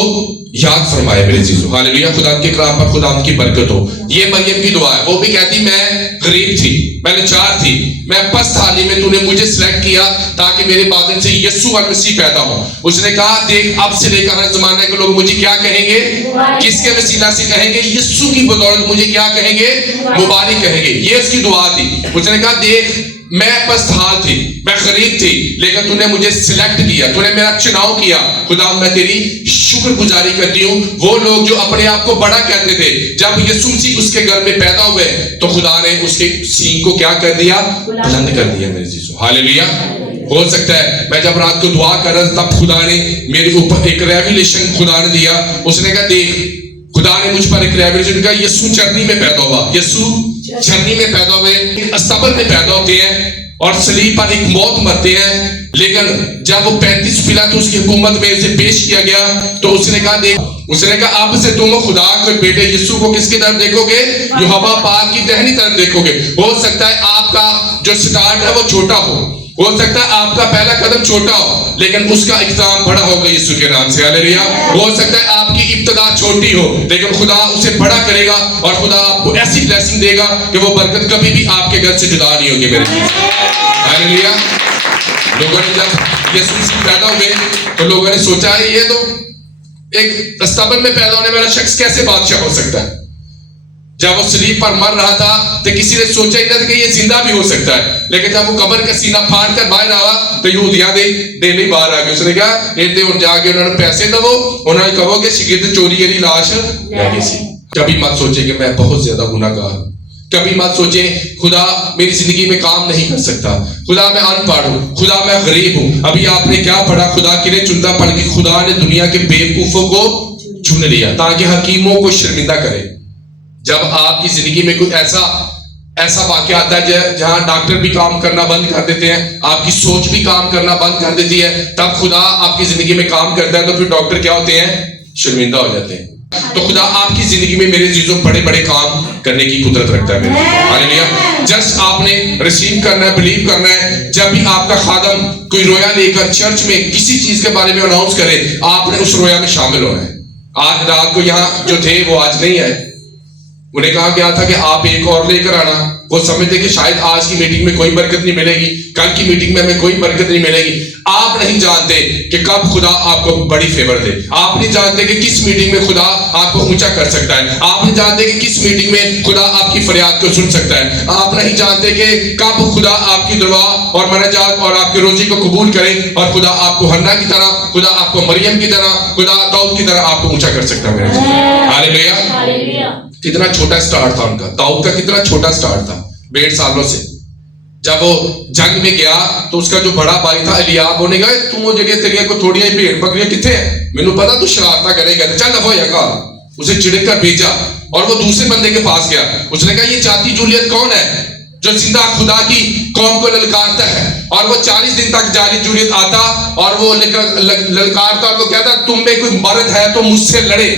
याद फरमाए। मेरे चीजों हालेलुया, खुदा के कलाम पर खुदा की बरकत हो। ये मरियम की दुआ है। वो भी कहती मैं गरीब थी, मैं लाचार थी, मैं पस्त हाली में तूने मुझे सिलेक्ट किया ताकि मेरे बादल से यीशु मसीह पैदा हो। उसने कहा देख अब से लेकर हर जमाने के लोग मुझे क्या कहेंगे, किसके वसीला से कहेंगे, यीशु की बदौलत मुझे क्या कहेंगे, मुबारक कहेंगे। ये उसकी दुआ थी। उसने कहा देख मैं पस्त हाल थी, मैं गरीब थी, लेकिन तूने मुझे सिलेक्ट किया, तूने मेरा चुनाव किया। खुदा मैं तेरी शुक्रगुजारी करती हूँ। वो लोग जो अपने आप को बड़ा कहते थे, जब यीशु मसीह उसके घर में पैदा हुए तो खुदा ने उसके सींग को क्या कर दिया, बुलंद कर दिया। मेरे जीसू हालेलुया। हो सकता है मैं जब रात को दुआ कर रहा था तब खुदा ने मेरे ऊपर एक रेवलेशन खुदा ने दिया। उसने कहा देख खुदा ने मुझ पर एक रेवलेशन कहा, यीशु चरनी में पैदा हुआ, यीशु चरनी में पैदा हुए, अस्तबल में पैदा होते हैं और सलीब पर एक मौत मरते हैं। लेकिन जब वो 35 पिलातुस उसकी हुकूमत में उसे पेश किया गया तो उसने कहा देख, उसने कहा अब से तुम खुदा के बेटे यीशु को किसकी तरफ देखोगे, यहोवा पाक की दाहिनी तरफ देखोगे। हो सकता है आपका जो स्टार्ट है वो छोटा हो सकता है आपका पहला कदम छोटा हो, लेकिन उसका इख्तिताम बड़ा होगा यीशु के नाम से। हालेलुया। हो सकता है आपकी इब्तिदा छोटी हो, लेकिन खुदा उसे बड़ा करेगा और खुदा आपको ऐसी ब्लेसिंग देगा कि वो बरकत कभी भी आपके घर से जुदा नहीं होगी। मेरे हालेलुया। लोगों ने जब यीशु मसीह पैदा हुए तो लोगों ने सोचा है ये तो एक अस्तबल में पैदा होने वाला शख्स कैसे बादशाह हो सकता है। जब वो सलीब पर मर रहा था तो किसी ने सोचा ही नहीं था कि ये जिंदा भी हो सकता है, लेकिन जब वो कब्र का सीना फाड़ कर बाहर आया तो यहूदियां दे बाहर आ गए। उसने कहा इतने उठ जाके उन्होंने पैसे दो, उन्होंने कहो कि शिगिर्द चोरी करी लाश ले गई सी। कभी मत सोचे कि मैं बहुत ज्यादा गुनाहगार, कभी मत सोचे खुदा मेरी जिंदगी में काम नहीं कर सकता, खुदा मैं अनपढ़ हूँ, खुदा मैं गरीब हूँ। अभी आपने क्या पढ़ा, खुदा किन्हें चुनता, बल्कि खुदा ने दुनिया के बेवकूफों को चुन लिया ताकि हकीमों को शर्मिंदा करे। जब आपकी जिंदगी में कोई ऐसा वाकया आता है जहां डॉक्टर भी काम करना बंद कर देते हैं, आपकी सोच भी काम करना बंद कर देती है, तब खुदा आपकी जिंदगी में काम करता है तो फिर डॉक्टर क्या होते हैं, शर्मिंदा हो जाते हैं। तो खुदा आपकी जिंदगी में मेरे चीजों बड़े बड़े काम करने की कुदरत रखता है मेरे। हालेलुया। जस्ट आपने रिसीव करना है, बिलीव करना है। जब भी आपका खादम कोई रोया लेकर चर्च में किसी चीज के बारे में अनाउंस करे, आपने उस रोया में शामिल होना है। आज रात को यहाँ जो थे वो आज नहीं आए, उन्हें कहा गया था कि आप एक और लेकर आना। वो समझते कि शायद आज की मीटिंग में कोई बरकत नहीं मिलेगी, कल की मीटिंग में हमें कोई बरकत नहीं मिलेगी। आप नहीं जानते कि कब खुदा आपको बड़ी फेवर दे। आप नहीं जानते कि किस मीटिंग में खुदा आपको ऊंचा कर सकता है। आप नहीं जानते कि किस मीटिंग में खुदा आपकी फरियाद को सुन सकता है। आप नहीं जानते कि कब खुदा आपकी दुआ और मनाजात और आपकी रोजी को कबूल करे और खुदा आपको हन्ना की तरह, खुदा आपको मरियम की तरह, खुदा दाऊद की तरह आपको ऊंचा कर सकता है मेरे। हालेलुया। कितना छोटा स्टार्ट था उनका, दाऊद का कितना छोटा स्टार्ट था 1.5 सालों से। जब वो जंग में गया तो उसका जो बड़ा भाई था एलियाब, होने गए तू वो जगह तेरिया को थोड़ी भेड़ बकरियां किथे है, मैनू पता तू शरारता करेगा, चल दफा होया का। उसे चिड़क कर भेजा और वो दूसरे बंदे के पास गया। उसने कहा ये जाती जूलियत कौन है जो जिंदा खुदा की कौम को ललकारता है? और वो 40 दिन तक जाली जूलियत आता और वो ललकारता और वो कहता तुम में कोई मर्द है तो मुझसे लड़े।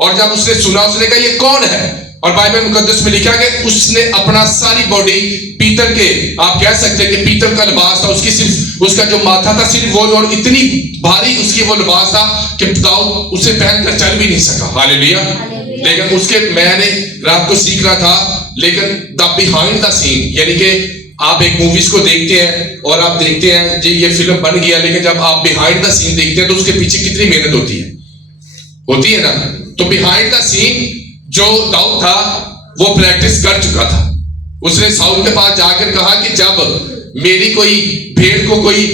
और जब उसने सुना, उसने कहा ये कौन है? और बाइबल मुकद्दस में लिखा कि उसने अपना सारी बॉडी पीतल के, आप कह सकते हैं कि पीतल का लिबास था, उसकी सिर्फ उसका जो माथा था सिर्फ वो, और इतनी भारी उसकी वो लिबास था कि दाऊद उसे पहनकर चल भी नहीं सका। हालेलुया। लेकिन उसके, मैंने रात को सीख रहा था, लेकिन द बिहाइंड द सीन, यानी कि आप एक मूवीज को देखते हैं और आप देखते हैं जी ये फिल्म बन गया, लेकिन जब आप बिहाइंड द सीन देखते हैं तो उसके पीछे कितनी मेहनत होती है ना। तो बिहाइंड द सीन जो दाऊद था वो प्रैक्टिस कर चुका था। उसने साउल के पास जाकर कहा कि जब मेरी कोई भेड़ को कोई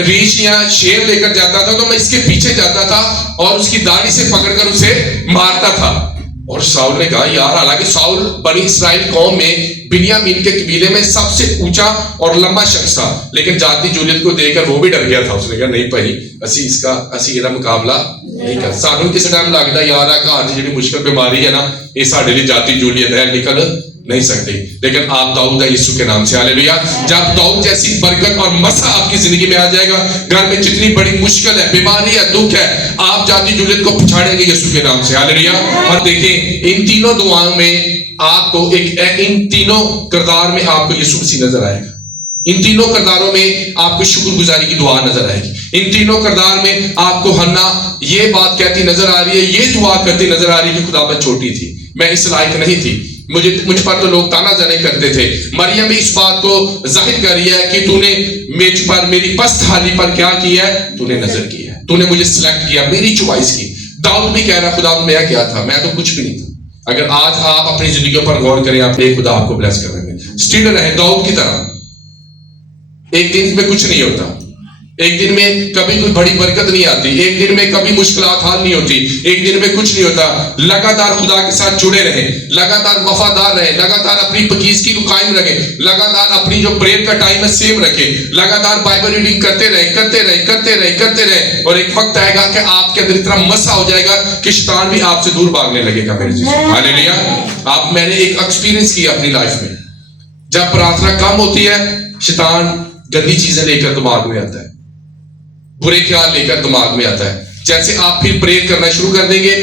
रीछ या शेर लेकर जाता था तो मैं इसके पीछे जाता था और उसकी दाढ़ी से पकड़कर उसे मारता था। और साउल ने कहा यार, हालांकि साउल बनी इस्राइल कौम में बिन्यामीन के कबीले में सबसे ऊंचा और लंबा शख्स था, लेकिन जाती जूलियत को देखकर वो भी डर गया था। उसने कहा नहीं भाई, असी इसका मुकाबला नहीं कर। सानू किस टाइम लगता यार घर की जी मुश्किल बीमारी है ना, ये साडे लिए जाती जूलियत है, निकल नहीं सकती। लेकिन आप दाऊद है यीशु के नाम से। हालेलुया। जब दाऊद जैसी बरकत और मसा आपकी जिंदगी में आ जाएगा, घर में जितनी बड़ी मुश्किल है, बीमारी है, दुख है, आप जाती जूलियत को पछाड़ेंगे यीशु के नाम से। हालेलुया। और देखिए इन तीनों दुआओं में आपको इन तीनों किरदार में आपको यीशु मसीह नजर आएगा। इन तीनों किरदारों में आपको शुक्रगुजारी की दुआ नजर आएगी। इन तीनों किरदार में आपको हन्ना ये बात कहती नजर आ रही है, ये दुआ करती नजर आ रही है कि खुदा मैं छोटी थी, मैं इस लायक नहीं थी, मुझ पर तो लोग ताना जाने करते थे। मरियम भी इस बात को जाहिर कर रही है कि तूने मेज पर, मेरी पस्त हाली पर क्या किया है, तूने नजर किया है, तूने मुझे सिलेक्ट किया, मेरी चॉइस की। दाऊद भी कह रहा खुदा मैं क्या था, मैं तो कुछ भी नहीं था। अगर आज आप अपनी जिंदगी पर गौर करें, आप खुदा आपको ब्लेस कर रहे हैं। स्टिल रहे दाऊद की तरह। एक दिन में कुछ नहीं होता, एक दिन में कभी कोई बड़ी बरकत नहीं आती, एक दिन में कभी मुश्किलात हल नहीं होती, एक दिन में कुछ नहीं होता। लगातार खुदा के साथ जुड़े रहे, लगातार वफादार रहे, लगातार अपनी पकीज़गी को कायम रखे, लगातार अपनी जो प्रेयर का टाइम है सेम रखे, लगातार बाइबल रीडिंग करते रहे। और एक वक्त आएगा कि आपके अंदर इतना मसा हो जाएगा कि शैतान भी आपसे दूर भागने लगेगा मेरे जी। हालेलुया। मैंने एक एक्सपीरियंस किया अपनी लाइफ में, जब प्रार्थना कम होती है शैतान गंदी चीजें लेकर दिमाग में आता है, बुरे ख्याल लेकर दिमाग में आता है। जैसे आप फिर प्रेयर करना शुरू कर देंगे,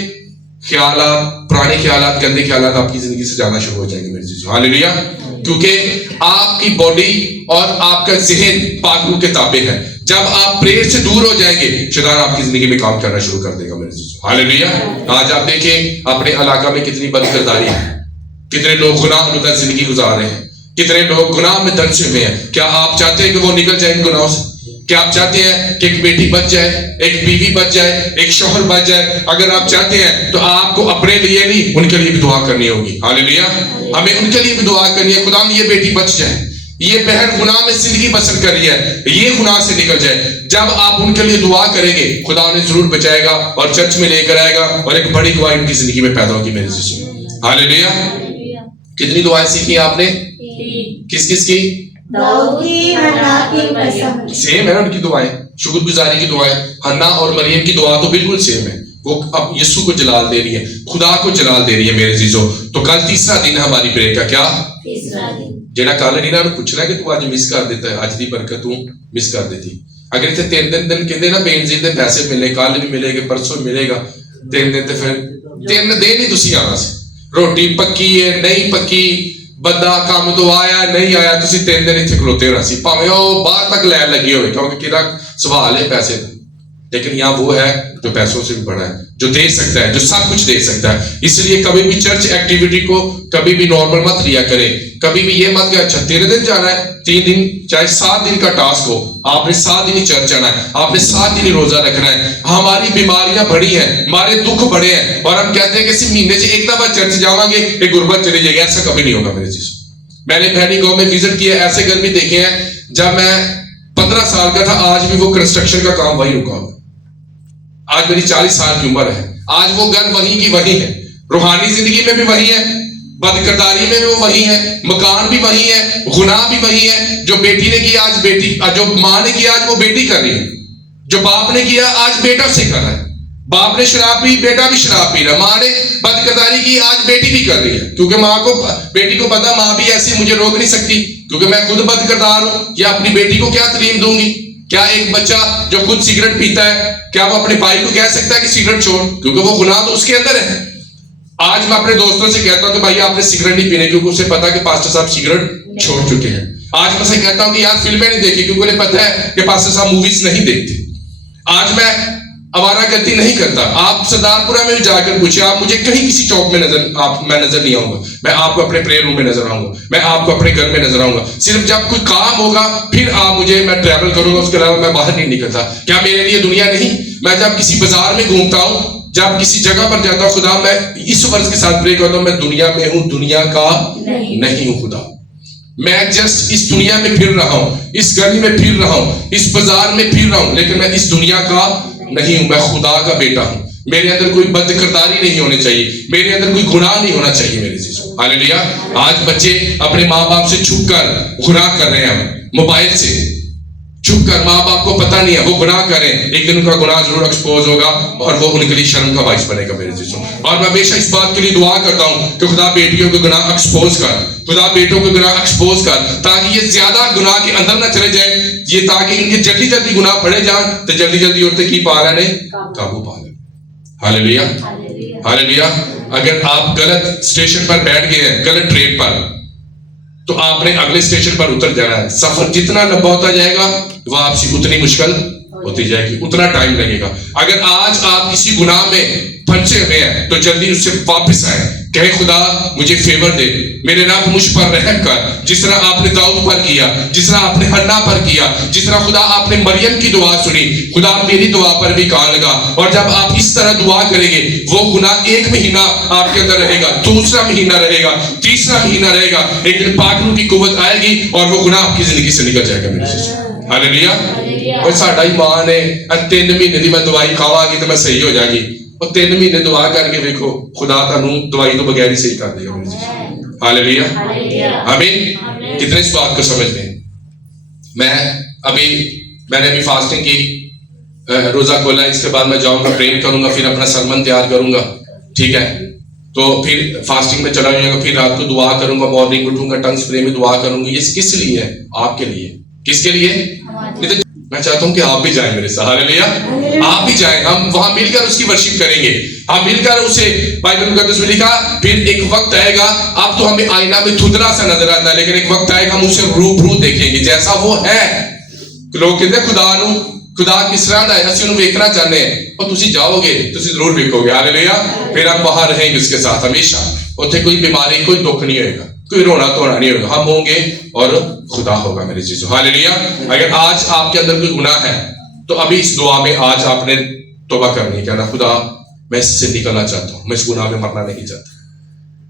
ख्यालात, पुराने ख्यालात, गंदे ख्यालात आपकी जिंदगी से जाना शुरू हो जाएंगे मेरे जीजू। हालेलुया। क्योंकि आपकी बॉडी और आपका जहन पाक रूह के ताबे है। जब आप प्रेयर से दूर हो जाएंगे, शैतान आपकी जिंदगी में काम करना शुरू कर देगा मेरे जीजू। हालेलुया। आज आप देखें अपने इलाका में कितनी बदकिरदारी है, कितने लोग गुनाह जिंदगी गुजार रहे हैं, कितने लोग गुनाह में दलचे हुए हैं। क्या आप चाहते हैं कि वो निकल जाए इन गुनाहों से? क्या आप चाहते हैं कि एक बेटी बच जाए, एक बीवी बच जाए, एक शौहर बच जाए? अगर आप चाहते हैं तो आपको अपने लिए नहीं, उनके लिए भी दुआ करनी होगी। हालेलुया। हमें उनके लिए भी दुआ करनी है, खुदा ये बेटी बच जाए, ये बहन गुनाह में जिंदगी बसर कर रही है, ये गुनाह से निकल जाए। जब आप उनके लिए दुआ करेंगे, खुदा उन्हें जरूर बचाएगा और चर्च में लेकर आएगा और एक बड़ी गवाही उनकी जिंदगी में पैदा होगी मेरे जीसू। हालेलुया। कितनी दुआएं सीखी आपने? किस किस की? दाऊद की, हन्ना की। सेम है उनकी दुआएं, शुक्रगुजारी की दुआएं। हन्ना और मरियम की दुआ तो बिल्कुल सेम है। वो अब यीशु को जलाल दे रही है, खुदा को जलाल दे रही है मेरे जीजो। तो कल तीसरा दिन है हमारी प्रेयर का। क्या तीसरा दिन? जेड़ा कल नहीं ना पूछना कि तू आज मिस कर देता है, आज की बरकत तू मिस कर देती। अगर इतने 3 दिन कहते ना बेनजीर के पैसे मिले, कल भी मिलेगा, परसों मिलेगा, 3 दिन तो फिर 3 दिन ही तुसी आना सी, रोटी पक्की है नहीं पक्की, बंदा काम तो आया नहीं आया, तुसी 3 दिन इत्थे खलोते होना सी, भावें वो बाहर तक लैन लगी होवे, क्योंकि किदा सवाल है पैसे का। लेकिन यहाँ वो है जो पैसों से भी बड़ा है, जो दे सकता है, जो सब कुछ दे सकता है। इसलिए कभी भी चर्च एक्टिविटी को कभी भी नॉर्मल मत लिया करें। कभी भी ये मत कि अच्छा 3 दिन जाना है, 3 दिन चाहे 7 दिन का टास्क हो, आपने 7 दिन ही चर्च जाना है, आपने 7 दिन ही रोजा रखना है। हमारी बीमारियां बड़ी हैं, हमारे दुख बड़े हैं, और हम कहते हैं कि सिर्फ महीने से एक दफा चर्च जावांगे ये गुर्बत चली जाएगी। ऐसा कभी नहीं होगा मेरे चीज। मैंने भैनी गांव में विजिट किया, ऐसे घर भी देखे हैं जब मैं 15 साल का था, आज भी वो कंस्ट्रक्शन का काम वही रुका हुआ। आज मेरी 40 साल की उम्र है, आज वो घर वहीं की वहीं है, रूहानी जिंदगी में भी वही है, बदकिरदारी में भी वो वही है, मकान भी वही है, गुनाह भी वही है। जो बेटी ने किया आज बेटी, जो माँ ने किया आज वो बेटी कर रही है, जो बाप ने किया आज बेटा उसे कर रहा है। बाप ने शराब पी, बेटा भी शराब पी रहा, माँ ने बदकिरदारी की, आज बेटी भी कर रही है, क्योंकि माँ को, बेटी को पता माँ भी ऐसी मुझे रोक नहीं सकती, क्योंकि मैं खुद बदकिरदार हूं। या अपनी बेटी को क्या तालीम दूंगी? क्या एक बच्चा जो खुद सिगरेट पीता है, क्या वो अपने भाई को कह सकता है कि सिगरेट छोड़? क्योंकि वो गुनाह तो उसके अंदर है। आज मैं अपने दोस्तों से कहता हूं कि भाई आपने सिगरेट नहीं पीने, क्योंकि उसे पता है कि पास्टर साहब सिगरेट छोड़ चुके हैं। आज मैं उसे कहता हूं कि यार फिल्में नहीं देखी, क्योंकि उन्हें पता है कि पास्टर साहब मूवीज नहीं देखते। आज मैं आवारागर्दी नहीं करता। आप सरदारपुरा में भी जाकर पूछिए, आप मुझे कहीं किसी चौक में मैं नजर नहीं आऊंगा। मैं आपको अपने प्रेयर रूम में नजर आऊंगा, मैं आपको अपने घर में नजर आऊंगा। सिर्फ जब कोई काम होगा फिर आप मुझे, मैं ट्रैवल करूंगा, उसके अलावा मैं बाहर नहीं निकलता। क्या मेरे लिए दुनिया नहीं? मैं जब किसी बाजार में घूमता हूं, जब किसी जगह पर जाता हूं, खुदा मैं इस वर्ष के साथ प्रे करता हूं, मैं दुनिया में हूं, दुनिया का नहीं हूं। खुदा मैं जस्ट इस दुनिया में फिर रहा हूं, इस गली में फिर रहा हूं, इस बाजार में फिर रहा हूं, लेकिन मैं इस दुनिया का नहीं हूं। मैं खुदा का बेटा हूं। मेरे अंदर कोई बदकिरदारी नहीं होनी चाहिए, मेरे अंदर कोई गुनाह नहीं होना चाहिए मेरे चीजों। हालेलुया। आज बच्चे अपने माँ बाप से छुप कर गुनाह कर रहे हैं, मोबाइल से छुप कर, माँ बाप को पता नहीं है, वो गुनाह करें, एक दिन उनका गुनाह जरूर एक्सपोज होगा और वो उनके लिए शर्म का बाइस बनेगा मेरे चीजों। और मैं हमेशा इस बात के लिए दुआ करता हूं कि खुदा बेटियों के गुनाह एक्सपोज कर, खुदा बेटों के गुनाह एक्सपोज कर, ताकि ये ज्यादा गुनाह के अंदर ना चले जाए, ये ताकि इनके जल्दी जल्दी गुनाह पड़े जाए, तो जल्दी जल्दी औरतें की पा रहे हैं, काबू पा ले। Hallelujah, hallelujah. अगर आप गलत स्टेशन पर बैठ गए हैं, गलत ट्रेन पर, तो आपने अगले स्टेशन पर उतर जाना है। सफर जितना लंबा होता जाएगा, वापसी उतनी मुश्किल होती जाएगी, उतना टाइम लगेगा। अगर आज आप किसी गुनाह में फंसे हुए हैं, तो जल्दी उससे वापस आए, कहे खुदा मुझे फेवर दे, मेरे रब मुझ पर रहम कर, जिस तरह आपने दाऊद पर किया, जिस तरह आपने हन्ना पर किया, जिस तरह खुदा आपने मरियम की दुआ सुनी, खुदा मेरी दुआ पर भी कान लगा। और जब आप इस तरह दुआ करेंगे, वो गुनाह 1 महीना आपके अंदर रहेगा, दूसरा महीना रहेगा, तीसरा महीना रहेगा, एक दिन पाकरू की कुव्वत आएगी और वो गुनाह आपकी जिंदगी से निकल जाएगा मेरे से। हालेलुया। और साडा ईमान है 3 महीने की मैं दवाई खावांगी तो मैं सही हो जाएगी, और 3 महीने दुआ करके देखो, खुदा तुहानू दवाई तो बगैर ही सही कर देगा मेरे जी। हालेलुया, आमीन। कितने इस बात को समझते हैं? मैंने अभी फास्टिंग की, रोजा खोला, इसके बाद मैं जाऊंगा प्रेयर करूंगा, फिर अपना सरमन तैयार करूंगा, ठीक है। तो फिर फास्टिंग में चला जाऊंगा, फिर रात को दुआ करूंगा, मॉर्निंग उठूंगा, टंग्स प्रे में दुआ करूंगी। ये किस लिए है? आपके लिए। किसके लिए? मैं चाहता हूं कि आप भी जाएं मेरे साथ। हालेलुया, आप भी जाएं, हम वहां मिलकर उसकी वर्शिप करेंगे, हम मिलकर उसे, बाइबल मुकद्दस में लिखा, फिर एक वक्त आएगा, अब तो हमें आईना में धुंधला सा नजर आता है, लेकिन एक वक्त आएगा हम उसे रूबरू देखेंगे जैसा वो है। लोग कहते खुदा किस तरह दा है, ਅਸੀਂ ਉਹਨੂੰ ਵੇਖਣਾ चाहते हैं, और तुसी जाओगे, तुसी जरूर वेखोगे। हालेलुया। फिर हम वहां रहेंगे उसके साथ हमेशा, उत्थे कोई बीमारी, कोई दुख नहीं होगा, कोई रोना धोना नहीं होगा, हम होंगे और खुदा होगा मेरी चीजों। हालेलुया। अगर आज आपके अंदर कोई गुनाह है, तो अभी इस दुआ में आज आपने तौबा करनी है, कहना खुदा मैं इससे निकलना चाहता हूं, मैं इस गुनाह में मरना नहीं चाहता।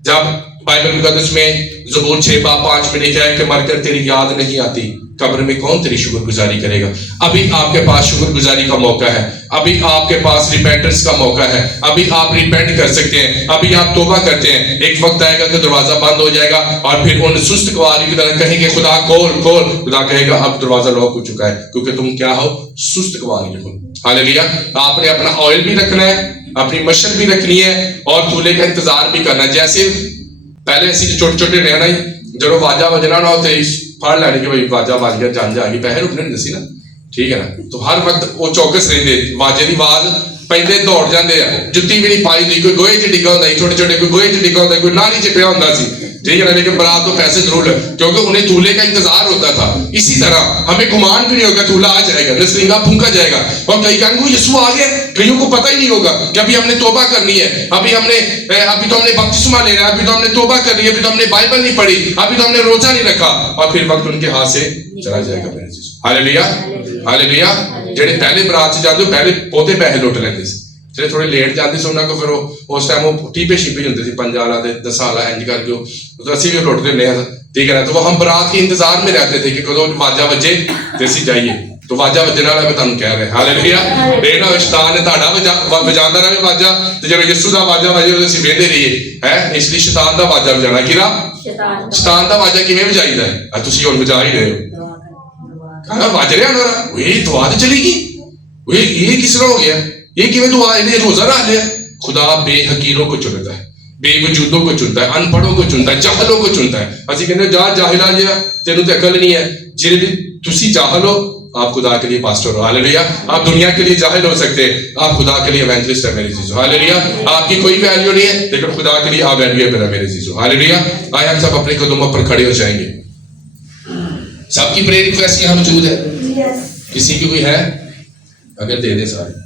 जब बाइबल मुकद्दस में ज़बूर 6:5 में लिखा है कि मरकर तेरी याद नहीं आती, कब्र में कौन तेरी शुक्रगुजारी करेगा। अभी आपके पास शुक्रगुजारी का मौका है, अभी आपके पास रिपेंटेंस का मौका है, अभी आप रिपेंट कर सकते हैं, अभी आप तौबा करते हैं। एक वक्त आएगा कि दरवाजा बंद हो जाएगा और फिर उन सुस्त कुंवारी की तरह कहेंगे खुदा खोल खोल, खुदा कहेगा अब दरवाजा लॉक हो चुका है, क्योंकि तुम क्या हो? सुस्त कुंवारी हो। हालेलुया। आपने अपना ऑयल भी रखना है, अपनी मशक भी रखनी है, और दूल्हे का इंतजार भी करना है। जैसे पहले ऐसी छोटे छोटे रहना ही, जो वाजा बजना ना होते फड़ लैने कि भाई वाजा बज गया, जंज आ गई, पैसे रुकने नहीं दसी ना, ठीक है ना। तो हर वक्त वो चौकस रहते, वाजे की आवाज ਪੈਂਦੇ ਦੌੜ ਜਾਂਦੇ ਆ, ਜੁੱਤੀ ਵੀ ਨਹੀਂ ਪਾਈ ਹੁੰਦੀ, ਕੋਈ ਗੋਹੇ 'ਚ ਡਿੱਗਾ ਹੁੰਦਾ ਸੀ, ਛੋਟੇ ਛੋटे कोई गोहे 'ਚ ਡਿੱਗਾ ਹੁੰਦਾ, कोई नाली 'ਚ पिया ਹੁੰਦਾ ਸੀ, ठीक है ना। लेकिन बारात तो पैसे जरूर है, क्योंकि उन्हें दूल्हे का इंतजार होता था। इसी तरह हमें गुमान भी नहीं होगा दूल्हा आ जाएगा, नसरिंगा फूंका जाएगा, और कई कहेंगे यीशु आ गया, कईयों को पता ही नहीं होगा कि अभी हमने तौबा करनी है, अभी तो हमने बपतिस्मा लेना है, अभी तो हमने तौबा करनी है, अभी तो हमने बाइबल नहीं पढ़ी, अभी तो हमने रोजा नहीं रखा, और फिर वक्त उनके हाथ से चला जाएगा। Hallelujah hallelujah. जेडे पहले बरात च जाते पहले बहुते पैसे लुट लेंदे सी, ਜਿਹੜੇ ਥੋੜੇ ਲੇਟ ਜਾਂਦੇ ਸੀ ਉਹਨਾਂ ਕੋ ਫਿਰ ਉਸ ਟਾਈਮ ਉਹ ਟੀਪੇ ਸ਼ੀਪੇ ਹੁੰਦੇ ਸੀ 5 ਵਾਲਾ ਤੇ 10 ਵਾਲਾ ਇੰਜ ਕਰਕੇ तो ਅਸੀਂ भी लुटते नहीं हैं, ठीक है ना। तो वो हम बारात के इंतजार में रहते थे कि कदों वाजा बजे ते ਅਸੀਂ जाइए, तो वाजा वजन वाला मैं ਤੁਹਾਨੂੰ ਕਹਿ ਰਿਹਾ। हालेलुया। ਇਹ ਨਾ शैतान ने ਤੁਹਾਡਾ ਵਜਾਉਂਦਾ ਰਹੇ ਵਾਜਾ, ਤੇ ਜਦੋਂ ਯਿਸੂ ਦਾ ਵਾਜਾ ਵਜੇ ਉਹਦੇ ਅਸੀਂ ਵੇਂਦੇ ਰਹੀਏ ਹੈ। ਇਸ ਲਈ ਸ਼ੈਤਾਨ ਦਾ ਵਾਜਾ ਵਜਾਣਾ ਕਿਹਦਾ? ਸ਼ੈਤਾਨ ਦਾ ਵਾਜਾ ਕਿਵੇਂ ਵਜਾਈਦਾ ਹੈ? ਤੁਸੀਂ ਹੁਣ ਵਜਾ ਹੀ ਰਹੇ ਹੋ, ਕਹਾਂ ਵੱਜ ਰਿਹਾ ਨਾ, ਇਹ ਦੁਆ ਤੇ ਚਲੀ ਗਈ, ਇਹ ਕਿਸ ਤਰ੍ਹਾਂ ਹੋ ਗਿਆ, ये किਵੇਂ दुआ, इन्हें रोजा रख लिया। खुदा बेहकीरों को चुनता है, बेवजूदों को चुनता है, अनपढ़ों को चुनता है, जाहलों को चुनता है। ਅਸੀਂ ਕਹਿੰਦੇ ਜਾ ਜਾਹਿਲਾ ਜਿਹਾ, ਤੈਨੂੰ ਤੇ अकल नहीं है, ਜਿਹੜੇ ਤੁਸੀਂ जाहल हो आप खुदा के लिए पास्टर हो। हालेलुया। आप दुनिया के लिए जाहिल हो सकते हैं, आप खुदा के लिए इवेंजलिस्ट है मेरे जीजो। हालेलुया। आपकी कोई वैल्यू नहीं है, लेकिन खुदा के लिए आप वैल्यूएबल है मेरे जीजो। हालेलुया। आए हम सब अपने कदमों पर खड़े हो जाएंगे। सबकी प्रेयर रिक्वेस्ट यहाँ मौजूद है, किसी की कोई है? अगर दे दे सारे।